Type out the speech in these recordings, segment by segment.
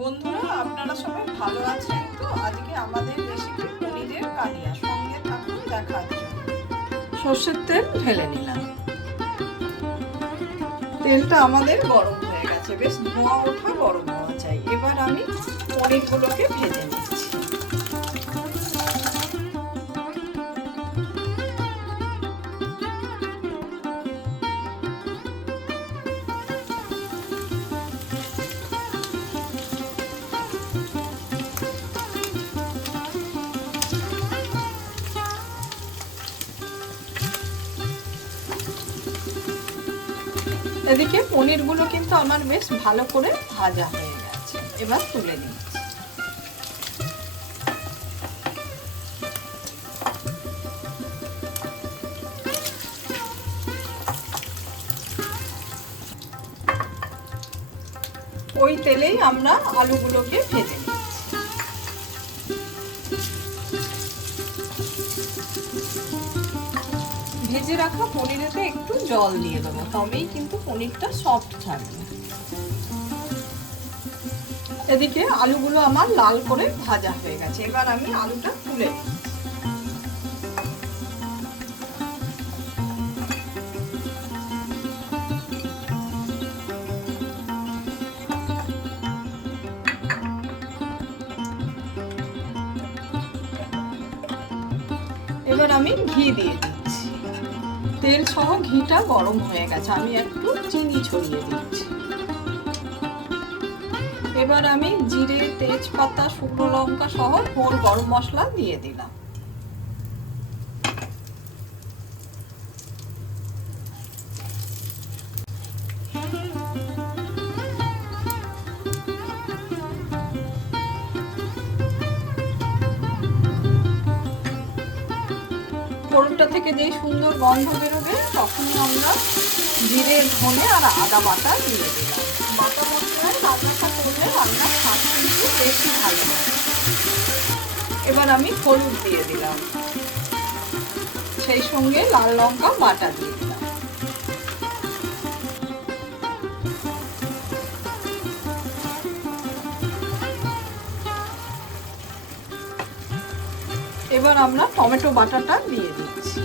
বন্ধুরা, আপনারা সবাই ভালো আছেন তো? আজকে আমাদের রেসিপি পনিরের কালিয়া। সঙ্গে থাকুন দেখার জন্য। সর্ষের তেল ঢেলে নিলাম। তেলটা আমাদের গরম হয়ে গেছে, বেশ ধোঁয়া ওঠা গরম হওয়া চাই। এবার আমি পনিরগুলোকে ভেজে নিচ্ছি। এদিকে পনিরগুলো কিন্তু আমার বেশ ভালো করে ভাজা হয়ে গেছে। এবার তুলে নিচ্ছি। ওই তেলেই আমরা আলুগুলোকে ভেজে নিচ্ছি। ভেজে রাখা পনিরেতে একটু জল দিয়ে দেবো, তবেই কিন্তু পনিরটা সফট থাকবে। এদিকে আলুগুলো আমার লাল করে ভাজা হয়ে গেছে। এবার আমি আলুটা তুলে নিচ্ছি। এবার আমি ঘি দিয়ে দিচ্ছি। তেল সহ ঘিটা গরম হয়ে গেছে। আমি একটু চিনি ছড়িয়ে দিচ্ছি। এবার আমি জিরে, তেজপাতা, শুকনো লঙ্কা সহ হোল গরম মশলা দিয়ে দিলাম। ফোড়নটা থেকে যে সুন্দর গন্ধ বেরোবে, তখন আমরা জিরে, ধনে আর আদা বাটা দিয়ে দিলাম। বাটা মশলায় রান্নাটা করলে রান্নার স্বাদ কিন্তু বেশি ভালো হয়। এবার আমি হলুদ দিয়ে দিলাম, সেই সঙ্গে লাল লঙ্কা বাটা দিয়ে দিলাম। এবার আমরা টমেটো বাটাটা দিয়ে দিচ্ছি।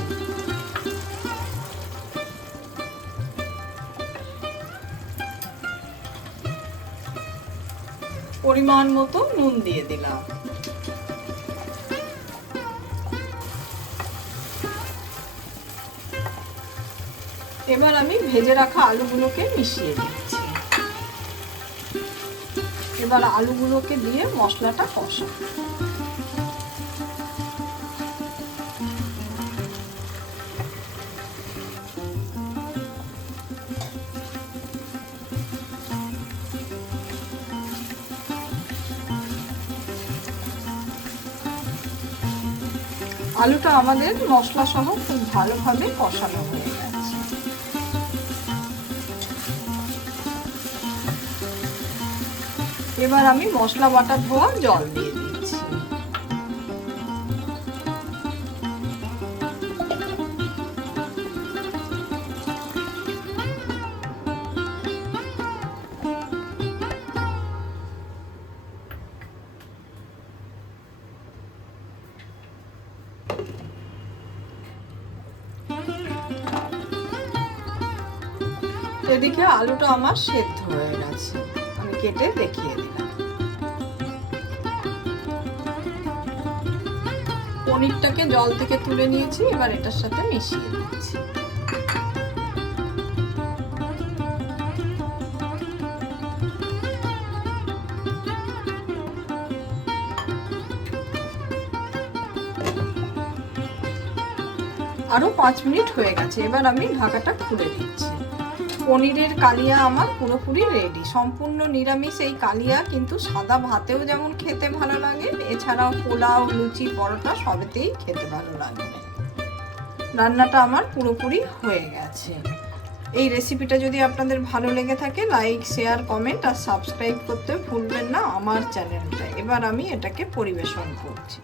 পরিমাণ মতো নুন দিয়ে দিলাম। এবার আমি ভেজে রাখা আলুগুলোকে মিশিয়ে দিচ্ছি। এবার আলুগুলোকে দিয়ে মশলাটা কষাবো। আলুটা আমাদের মশলা সহ খুব ভালোভাবে কষানো হয়ে গেছে। এবার আমি মশলা বাটা ধোয়া জল দিয়ে দিচ্ছি। এদিকে আলুটা আমার সেদ্ধ হয়ে গেছে। আমি কেটে দেখিয়ে দিলাম। পনিরটাকে জল থেকে তুলে নিয়েছি। এবার এটার সাথে মিশিয়ে দিচ্ছি। আরো 5 মিনিট হয়ে গেছে। এবার আমি ঢাকাটা খুলে দিচ্ছি। পনিরের কালিয়া আমার পুরোপুরি রেডি। সম্পূর্ণ নিরামিষ এই কালিয়া, কিন্তু সাদা ভাতেও যেমন খেতে ভালো লাগে, এছাড়াও পোলাও, লুচি, পরোটা সবেতেই খেতে ভালো লাগবে। রান্নাটা আমার পুরোপুরি হয়ে গেছে। এই রেসিপিটা যদি আপনাদের ভালো লেগে থাকে, লাইক, শেয়ার, কমেন্ট আর সাবস্ক্রাইব করতে ভুলবেন না আমার চ্যানেলটা। এবার আমি এটাকে পরিবেশন করছি।